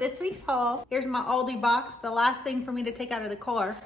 this week's haul. Here's my Aldi box, the last thing for me to take out of the car.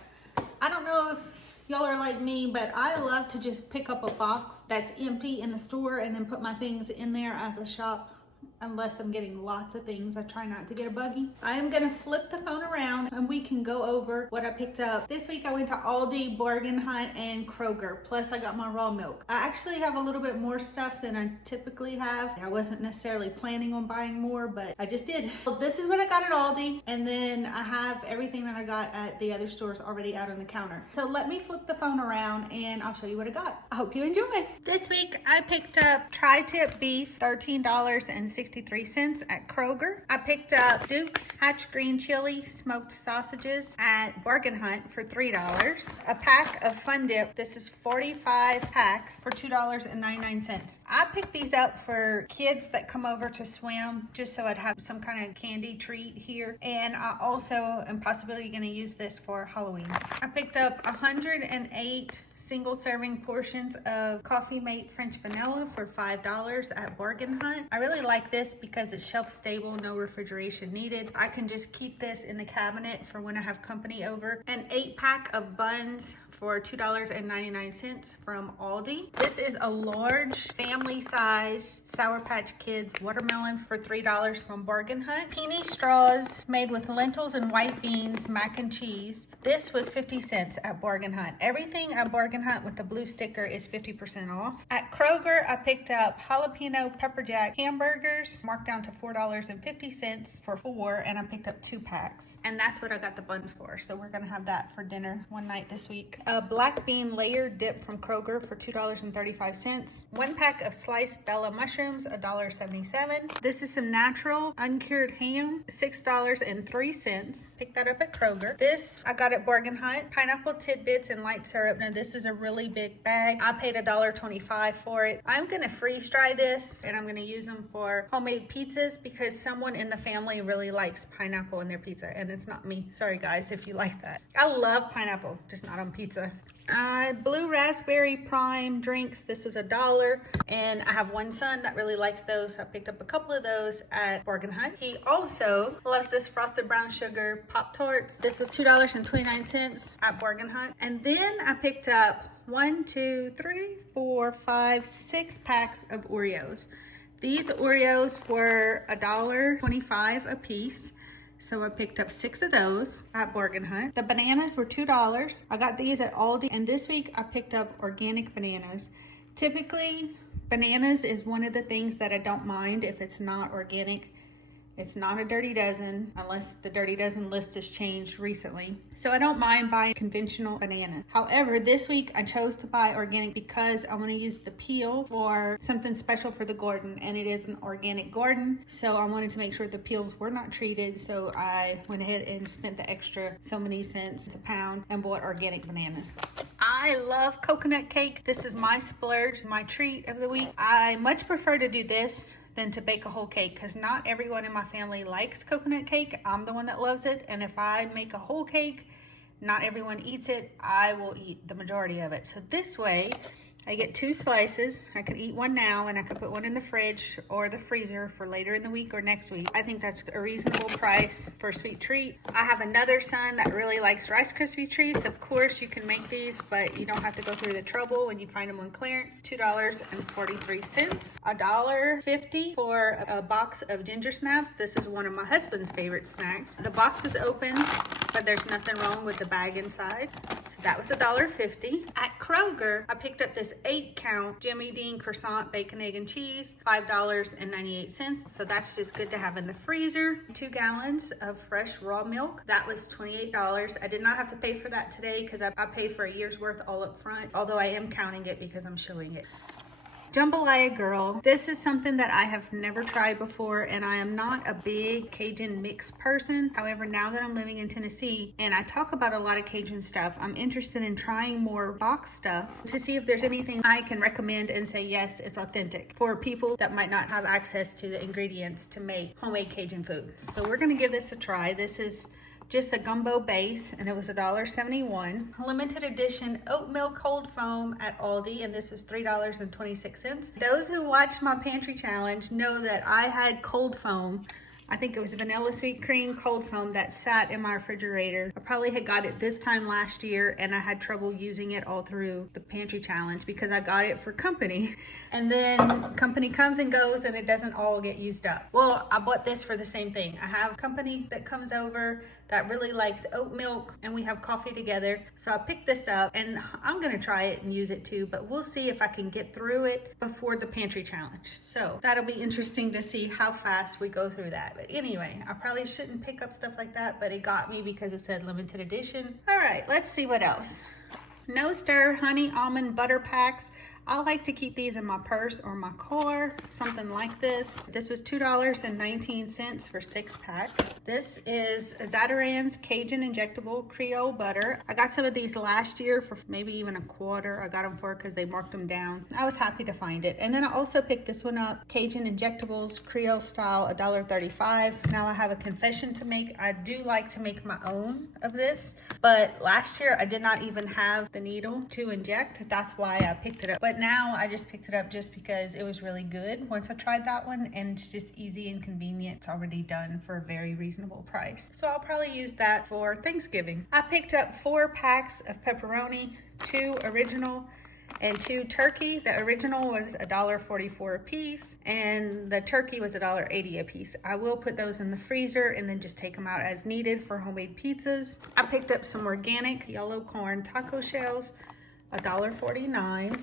I don't know if y'all are like me, but I love to just pick up a box that's empty in the store and then put my things in there as I shop. Unless I'm getting lots of things, I try not to get a buggy. I am gonna flip the phone around and we can go over what I picked up. This week I went to Aldi, Bargain Hunt, and Kroger. Plus I got my raw milk. I actually have a little bit more stuff than I typically have. I wasn't necessarily planning on buying more, but I just did. Well, this is what I got at Aldi, and then I have everything that I got at the other stores already out on the counter. So let me flip the phone around and I'll show you what I got. I hope you enjoy. This week I picked up tri-tip beef, $13.63 at Kroger. I picked up Duke's Hatch Green Chili smoked sausages at Bargain Hunt for $3. A pack of Fun Dip. This is 45 packs for $2.99. I picked these up for kids that come over to swim, just so I'd have some kind of candy treat here. And I also am possibly going to use this for Halloween. I picked up 108 single serving portions of Coffee Mate French Vanilla for $5 at Bargain Hunt. I really like this because it's shelf stable, no refrigeration needed. I can just keep this in the cabinet for when I have company over. An 8-pack of buns for $2.99 from Aldi. This is a large family-sized Sour Patch Kids watermelon for $3 from Bargain Hunt. Peony straws made with lentils and white beans, mac and cheese. This was 50 cents at Bargain Hunt. Everything at Bargain Hunt with the blue sticker is 50% off. At Kroger, I picked up jalapeno pepper jack hamburgers, marked down to $4.50 for 4, and I picked up 2 packs. And that's what I got the buns for. So we're gonna have that for dinner one night this week. A black bean layered dip from Kroger for $2.35. 1 pack of sliced Bella mushrooms, $1.77. This is some natural uncured ham, $6.03. Picked that up at Kroger. This I got at Bargain Hunt. Pineapple tidbits and light syrup. Now this is a really big bag. I paid $1.25 for it. I'm gonna freeze dry this and I'm gonna use them for homemade pizzas because someone in the family really likes pineapple in their pizza, and it's not me. Sorry guys if you like that. I love pineapple, just not on pizza. Blue raspberry prime drinks. This was $1, and I have one son that really likes those, so I picked up a couple of those at Bargain Hunt. He also loves this frosted brown sugar Pop-Tarts. This was $2.29 at Bargain Hunt. And then I picked up 6 packs of Oreos. These Oreos were $1.25 a piece. So I picked up 6 of those at Bargain Hunt. The bananas were $2. I got these at Aldi, and this week I picked up organic bananas. Typically, bananas is one of the things that I don't mind if it's not organic. It's not a Dirty Dozen unless the Dirty Dozen list has changed recently. So I don't mind buying conventional bananas. However, this week I chose to buy organic because I want to use the peel for something special for the garden, and it is an organic garden. So I wanted to make sure the peels were not treated. So I went ahead and spent the extra so many cents a pound and bought organic bananas. I love coconut cake. This is my splurge, my treat of the week. I much prefer to do this than to bake a whole cake because not everyone in my family likes coconut cake. I'm the one that loves it, and if I make a whole cake, not everyone eats it. I will eat the majority of it. So this way, I get 2 slices. I could eat one now, and I could put one in the fridge or the freezer for later in the week or next week. I think that's a reasonable price for a sweet treat. I have another son that really likes Rice Krispie treats. Of course, you can make these, but you don't have to go through the trouble when you find them on clearance. $2.43. $1.50 for a box of ginger snaps. This is one of my husband's favorite snacks. The box was open, but there's nothing wrong with the bag inside. So that was $1.50. At Kroger, I picked up this 8-count Jimmy Dean croissant, bacon, egg, and cheese, $5.98. So that's just good to have in the freezer. 2 gallons of fresh raw milk. That was $28. I did not have to pay for that today because I paid for a year's worth all up front, although I am counting it because I'm showing it. Jambalaya Girl. This is something that I have never tried before, and I am not a big Cajun mix person. However, now that I'm living in Tennessee and I talk about a lot of Cajun stuff, I'm interested in trying more box stuff to see if there's anything I can recommend and say, yes, it's authentic for people that might not have access to the ingredients to make homemade Cajun food. So we're gonna give this a try. This is just a gumbo base, and it was $1.71. Limited edition oatmeal cold foam at Aldi, and this was $3.26. Those who watched my pantry challenge know that I had cold foam I think it was vanilla sweet cream cold foam that sat in my refrigerator. I probably had got it this time last year and I had trouble using it all through the pantry challenge because I got it for company. And then company comes and goes and it doesn't all get used up. Well, I bought this for the same thing. I have company that comes over that really likes oat milk and we have coffee together. So I picked this up and I'm gonna try it and use it too, but we'll see if I can get through it before the pantry challenge. So that'll be interesting to see how fast we go through that. But anyway, I probably shouldn't pick up stuff like that, but it got me because it said limited edition. All right, let's see what else. No stir honey almond butter packs. I like to keep these in my purse or my car, something like this. This was $2.19 for 6 packs. This is Zatarain's Cajun Injectable Creole Butter. I got some of these last year for maybe even $1. I got them for because they marked them down. I was happy to find it. And then I also picked this one up, Cajun Injectables Creole Style, $1.35. Now I have a confession to make. I do like to make my own of this, but last year I did not even have the needle to inject. That's why I picked it up. But now I just picked it up just because it was really good once I tried that one, and it's just easy and convenient. It's already done for a very reasonable price. So I'll probably use that for Thanksgiving. I picked up 4 packs of pepperoni, 2 original and 2 turkey. The original was $1.44 a piece and the turkey was $1.80 a piece. I will put those in the freezer and then just take them out as needed for homemade pizzas. I picked up some organic yellow corn taco shells, $1.49.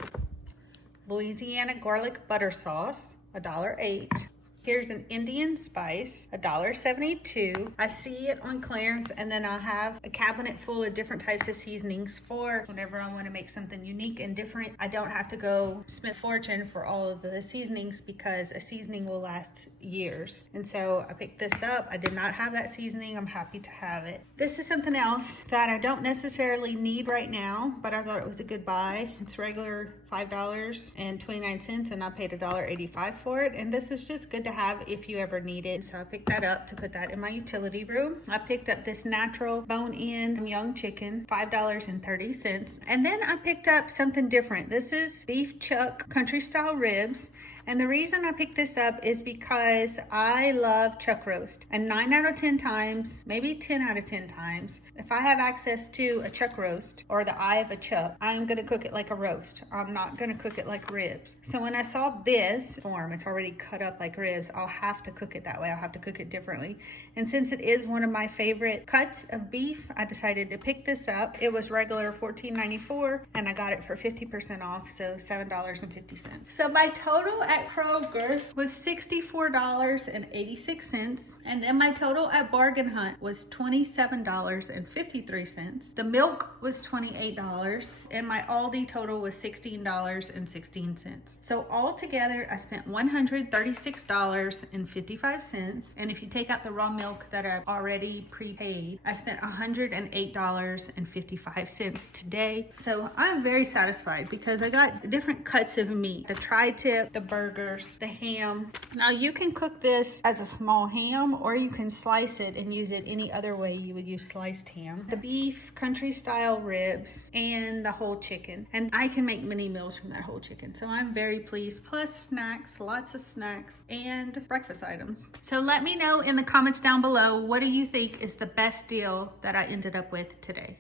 Louisiana garlic butter sauce, $1.08. Here's an Indian spice, $1.72. I see it on clearance, and then I have a cabinet full of different types of seasonings for whenever I want to make something unique and different. I don't have to go spend a fortune for all of the seasonings because a seasoning will last years. And so I picked this up. I did not have that seasoning. I'm happy to have it. This is something else that I don't necessarily need right now, but I thought it was a good buy. It's regular $5.29 and I paid $1.85 for it. And this is just good to have if you ever need it. So I picked that up to put that in my utility room. I picked up this natural bone-in young chicken, $5.30. And then I picked up something different. This is beef chuck country style ribs. And the reason I picked this up is because I love chuck roast. And 9 out of 10 times, maybe 10 out of 10 times, if I have access to a chuck roast or the eye of a chuck, I'm gonna cook it like a roast. I'm not gonna cook it like ribs. So when I saw this form, it's already cut up like ribs, I'll have to cook it that way. I'll have to cook it differently. And since it is one of my favorite cuts of beef, I decided to pick this up. It was regular $14.94 and I got it for 50% off, so $7.50. So my total at Kroger was $64.86, and then my total at Bargain Hunt was $27.53. The milk was $28, and my Aldi total was $16.16. So altogether, I spent $136.55, and if you take out the raw milk that I've already prepaid, I spent $108.55 today. So I'm very satisfied because I got different cuts of meat, the tri-tip, the burgers, the ham. Now you can cook this as a small ham or you can slice it and use it any other way you would use sliced ham. The beef, country style ribs, and the whole chicken. And I can make many meals from that whole chicken. So I'm very pleased. Plus snacks, lots of snacks, and breakfast items. So let me know in the comments down below, what do you think is the best deal that I ended up with today?